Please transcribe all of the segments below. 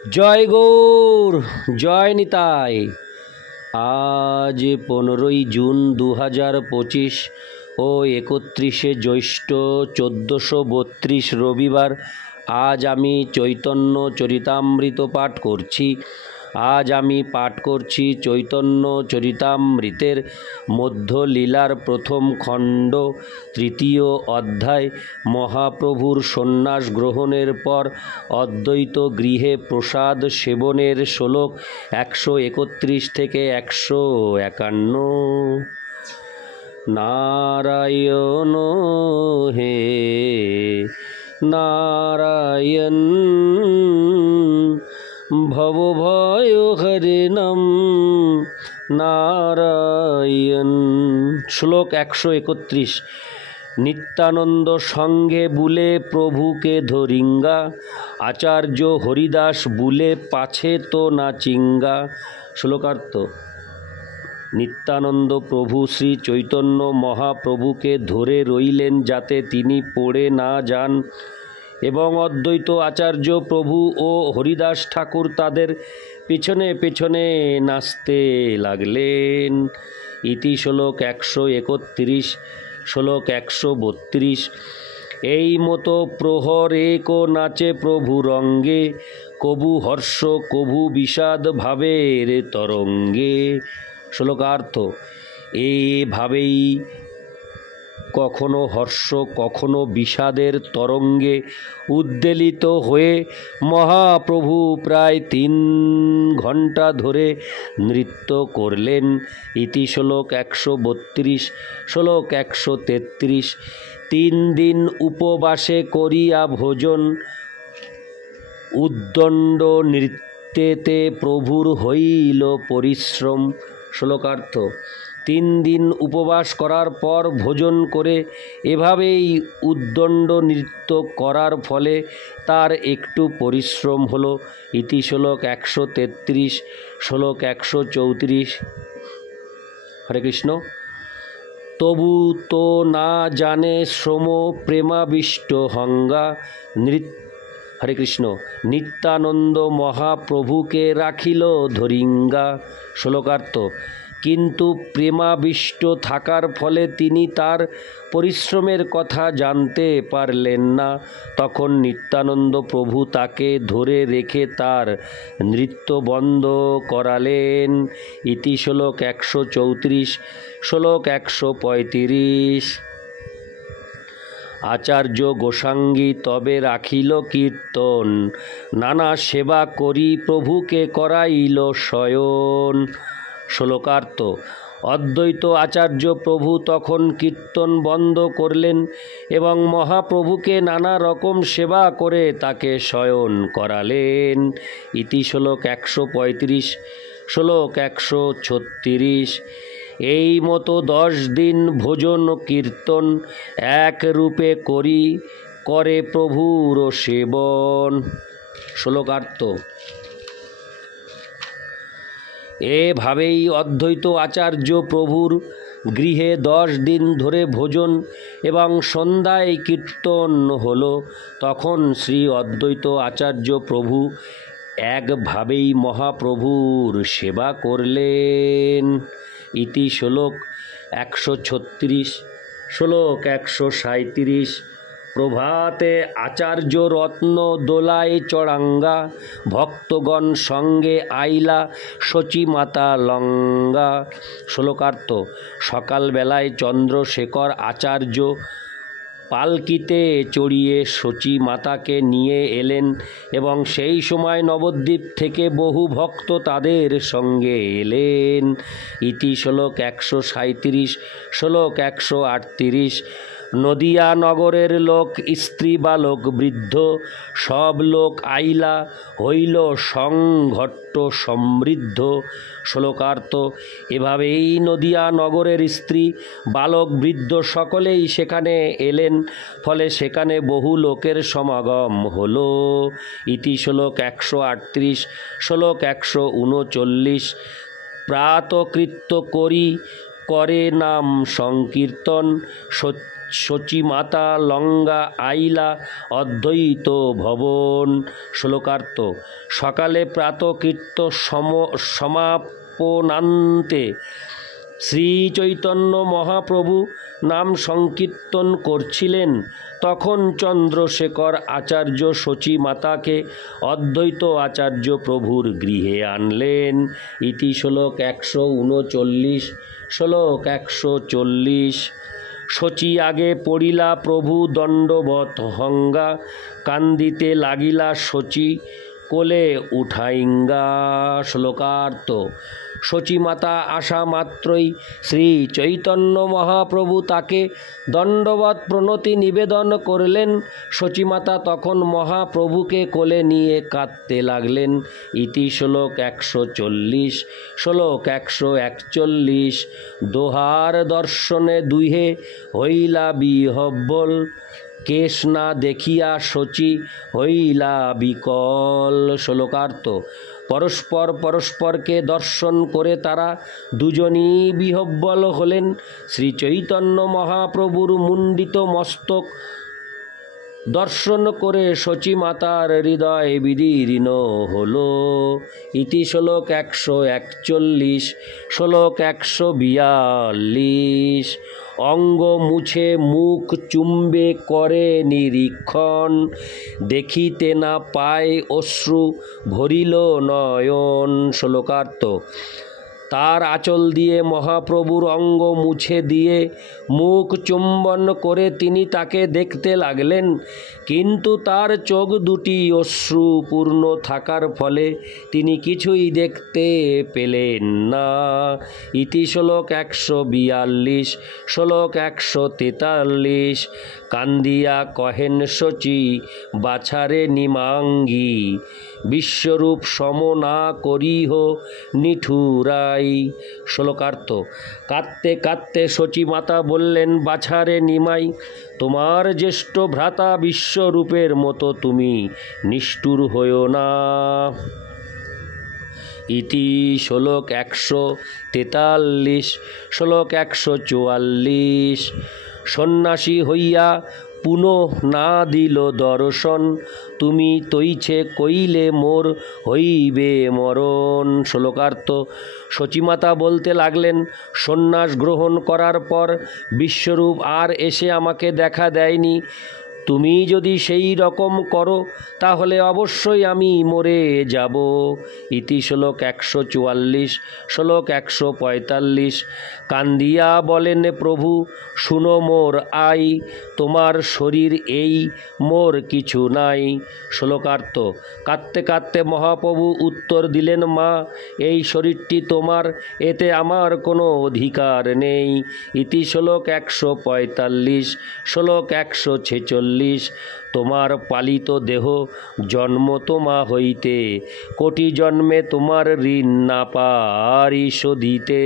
জয় গৌর, জয় নিতাই। আজ 15ই জুন 2025 ও 31শে জ্যৈষ্ঠ 1432 রবিবার। আজ আমি চৈতন্য চরিতামৃত পাঠ করছি। আজ আমি পাঠ করছি চৈতন্য চরিতামৃতের মধ্যলীলার প্রথম খণ্ড, তৃতীয় অধ্যায়। মহাপ্রভুর সন্ন্যাস গ্রহণের পর অদ্বৈত গৃহে প্রসাদ সেবনের শ্লোক 131 থেকে 151। নারায়ণ হে নারায়ণ, ভবভয়হরিণম নারায়ণ। শ্লোক 131। নিত্যানন্দ সঙ্গে বুলে প্রভুকে ধরিঙ্গা, আচার্য হরিদাস বুলে পাছে তো না চিঙ্গা। শ্লোকার্থ: নিত্যানন্দ প্রভু শ্রী চৈতন্য মহাপ্রভুকে ধরে রইলেন যাতে তিনি পড়ে না যান, এবং অদ্বৈত আচার্য প্রভু ও হরিদাস ঠাকুর তাদের পেছনে পেছনে নাচতে লাগলেন। ইতি শ্লোক 131। শ্লোক 132। এই মতো প্রহর একো নাচে প্রভু রঙ্গে, কবু হর্ষ কবু বিষাদ ভাবের তরঙ্গে। শ্লোকার্থ: এভাবেই কখনো হর্ষ কখনো বিষাদের তরঙ্গে উদ্বেলিত হয়ে মহাপ্রভু প্রায় 3 ঘণ্টা ধরে নৃত্য করলেন। ইতি শ্লোক 132। শ্লোক 133। 3 দিন উপবাসে করিয়া ভোজন, উদ্দণ্ড নৃত্যেতে প্রভুর হইল পরিশ্রম। শ্লোকার্থ: 3 দিন উপবাস করার পর ভোজন করে এভাবেই উদ্দণ্ড নৃত্য করার ফলে তার একটু পরিশ্রম হলো। ইতি শ্লোক 133। শ্লোক 134। হরে কৃষ্ণ। তবু তো না জানে শ্রম প্রেমাবিষ্ট হঙ্গা, হরে কৃষ্ণ। নিত্যানন্দ মহাপ্রভুকে রাখিল ধরিঙ্গা। শ্লোকার্থ: কিন্তু প্রেমাবিষ্ট থাকার ফলে তিনি তার পরিশ্রমের কথা জানতে পারলেন না। তখন নিত্যানন্দ প্রভু তাকে ধরে রেখে তার নৃত্য বন্ধ করালেন। ইতি শ্লোক 134। শ্লোক 135। আচার্য গোসাঙ্গী তবে রাখিল কীর্তন, নানা সেবা করি প্রভুকে করাইল শয়ন। শ্লোকার্থ: অদ্বৈত আচার্য প্রভু তখন কীর্তন বন্ধ করলেন এবং মহাপ্রভুকে নানা রকম সেবা করে তাকে শয়ন করালেন। ইতি শ্লোক 135। শ্লোক 136। এই মতো 10 দিন ভোজন কীর্তন এক রূপে করে প্রভুর সেবন। শ্লোকার্থ: এভাবেই অদ্বৈত আচার্য প্রভুর গৃহে 10 দিন ধরে ভোজন এবং সন্ধ্যায় কীর্তন হল। তখন শ্রী অদ্বৈত আচার্য প্রভু একভাবেই মহাপ্রভুর সেবা করলেন। ইতি শ্লোক 136। শ্লোক 137। প্রভাতে আচার্য রত্ন দোলায় চড়াঙ্গা, ভক্তগণ সঙ্গে আইলা শচী মাতা লঙ্গা। শ্লোকার্থ: সকালবেলায় চন্দ্রশেখর আচার্য পালকিতে চড়িয়ে শচী মাতাকে নিয়ে এলেন এবং সেই সময় নবদ্বীপ থেকে বহু ভক্ত তাদের সঙ্গে এলেন। ইতি শ্লোক 137। শ্লোক 138। নদিয়া নগরের লোক স্ত্রী বালক বৃদ্ধ সব লোক আইলা হইল সংঘট্ট সমৃদ্ধ। শ্লোকার্থ: এভাবেই নদিয়া নগরের স্ত্রী বালক বৃদ্ধ সকলেই সেখানে এলেন, ফলে সেখানে বহু লোকের সমাগম হল। ইতি শ্লোক 138। শ্লোক 139। প্রাতকৃত্য করে নাম সংকীর্তন, শচীমাতা লঙ্গা আইলা অদ্বৈত ভবন। শ্লোকার্থ। সকালে প্রাতকৃত্য সমাপনান্তে শ্রী চৈতন্য মহাপ্রভু নাম সংকীর্তন করছিলেন। তখন চন্দ্রশেখর আচার্য শচীমাতাকে অদ্বৈত আচার্য প্রভুর গৃহে আনলেন। ইতি শ্লোক 139। শ্লোক 140। শচী আগে পড়িলা প্রভু দণ্ডবত হঙ্গা, কান্দিতে লাগিলা শচী কোলে উঠাইঙ্গা। শ্লোকার্থ। শচীমাতা আসা মাত্রই শ্রী চৈতন্য মহাপ্রভু তাকে দণ্ডবত প্রণতি নিবেদন করলেন। শচীমাতা তখন মহাপ্রভুকে কোলে নিয়ে কাঁদতে লাগলেন। ইতি শ্লোক 140। শ্লোক 141। দোহার দর্শনে দুহে হইলা বিহ্বল, কেশ না দেখিয়া শচী হইলা বিকল। শ্লোকার্থ। পরস্পর পরস্পরকে দর্শন করে তারা দুজনই বিহ্বল হলেন। শ্রী চৈতন্য মহাপ্রভুর মুণ্ডিত মস্তক দর্শন করে শচীমাতার হৃদয় বিদীর্ণ হল। ইতি শ্লোক 141। শ্লোক 142। অঙ্গ মুছে মুখ চুম্বে করে নিরীক্ষণ, দেখিতে না পায় অশ্রু ভরিল নয়ন। শ্লোকার্থ। তার আঁচল দিয়ে মহাপ্রভুর অঙ্গ মুছে দিয়ে মুখ চুম্বন করে তিনি তাকে দেখতে লাগলেন, কিন্তু তার চোখ দুটি অশ্রুপূর্ণ থাকার ফলে তিনি কিছুই দেখতে পেলেন না। ইতি শ্লোক 142। শ্লোক 143। কান্দিয়া কহেন শচী বাছারে নিমাঙ্গী, বিশ্বরূপ সম না করিহ নিঠুরাই। শ্লোকার্থ। কাঁদতে কাঁদতে শচীমাতা বললেন, বাছারে নিমাই, তোমার জ্যেষ্ঠ ভ্রাতা বিশ্বরূপের মতো তুমি নিষ্ঠুর হইও না। ইতি শ্লোক 143। শ্লোক 144। সন্ন্যাসী হইয়া পুনঃ না দিল দর্শন, তুমি তৈছে কইলে মোর হইবে মরণ। শ্লোকার্থ। শচীমাতা বলতে লাগলেন, সন্ন্যাস গ্রহণ করার পর বিশ্বরূপ আর এসে আমাকে দেখা দেয়নি। তুমি যদি সেই রকম করো তাহলে অবশ্যই আমি মরে যাব। ইতি শ্লোক 144। শ্লোক 145। কান্দিয়া বলেন প্রভু, শুনো মোর আই, তোমার শরীর এই, মোর কিছু নাই। শ্লোকার্থ। কাঁদতে কাঁদতে মহাপ্রভু উত্তর দিলেন, মা, এই শরীরটি তোমার, এতে আমার কোনো অধিকার নেই। ইতি শ্লোক 145। শ্লোক 146। তোমার পালিত দেহ জন্ম তোমা হইতে, কোটি জন্মে তোমার ঋণ না পারি শোধিতে।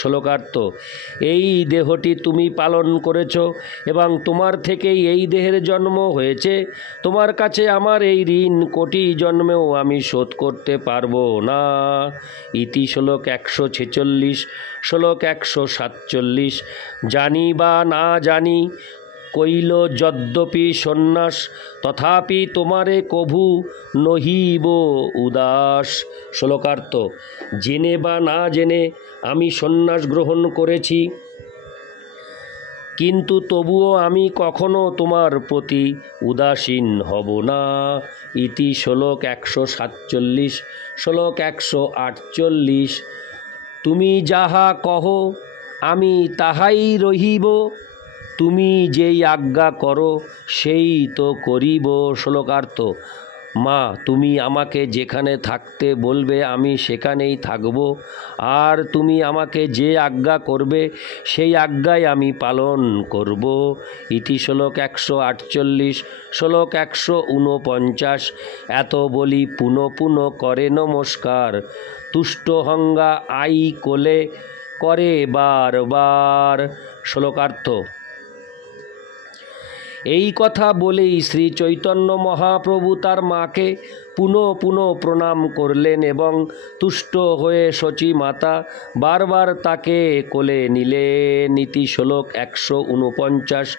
শ্লোকার্থ। এই দেহটি তুমি পালন করেছ এবং তোমার থেকেই এই দেহের জন্ম হয়েছে। তোমার কাছে আমার এই ঋণ কোটি জন্মেও আমি শোধ করতে পারবো না। ইতি শ্লোক 146। শ্লোক 147। জানি বা না জানি কইল যদ্যপি সন্ন্যাস, তথাপি তোমারে কভু নহিব উদাস। শ্লোকার্থ। জেনে বা না জেনে আমি সন্ন্যাস গ্রহণ করেছি, কিন্তু তবুও আমি কখনো তোমার প্রতি উদাসীন হব না। ইতি শ্লোক 147। শ্লোক 148। তুমি যাহা কহ আমি তাহাই রহিব, তুমি যেই আজ্ঞা করো সেই তো করিব। শ্লোকার্থ। মা, তুমি আমাকে যেখানে থাকতে বলবে আমি সেখানেই থাকব, আর তুমি আমাকে যে আজ্ঞা করবে সেই আজ্ঞাই আমি পালন করব। ইতি শ্লোক 148। শ্লোক 149। এত বলি পুনঃ পুনঃ করে নমস্কার, তুষ্ট হঙ্গা আই কোলে করে বারবার। শ্লোকার্থ। এই কথা বলেই শ্রী চৈতন্য মহাপ্রভু তার মাকে পুনঃ পুনঃ প্রণাম করলেন এবং তুষ্ট হয়ে শচী মাতা বারবার তাকে কোলে নিলেন। ইতি শ্লোক 149।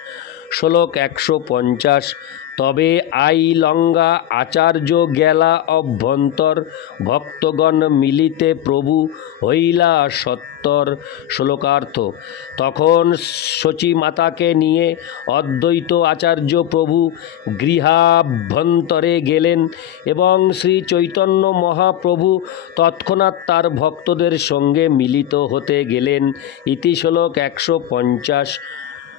শ্লোক 150। তবে আই লঙ্গা আচার্য গেলা অভ্যন্তর, ভক্তগণ মিলিতে প্রভু হইলা সত্তর। শ্লোকার্থ। তখন শচী মাতাকে নিয়ে অদ্বৈত আচার্য প্রভু গৃহাভ্যন্তরে গেলেন এবং শ্রী চৈতন্য মহাপ্রভু তৎক্ষণাৎ তার ভক্তদের সঙ্গে মিলিত হতে গেলেন। ইতি শ্লোক 150।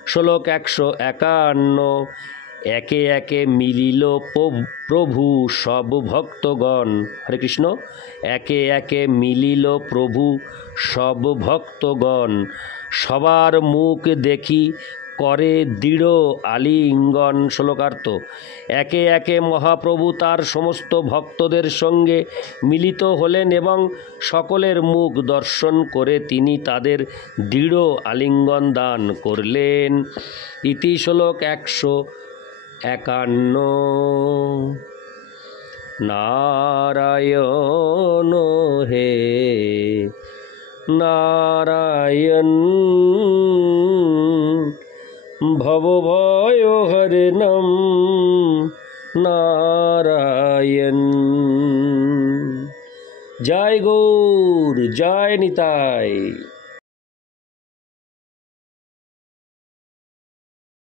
শ্লোক 151। একে একে মিলিল প্রভু সব ভক্তগণ। হরে কৃষ্ণ। একে একে মিলিল প্রভু সব ভক্তগণ, সবার মুখ দেখি করে দৃঢ় আলিঙ্গন। শ্লোকার্থ। একে একে মহাপ্রভু তার সমস্ত ভক্তদের সঙ্গে মিলিত হলেন এবং সকলের মুখ দর্শন করে তিনি তাদের দৃঢ় আলিঙ্গন দান করলেন। ইতি শ্লোক 151। নারায়ণ হে নারায়ণ, ভবভয়হরণম নারায়ণ। জয় গৌর, জয় নিতাই।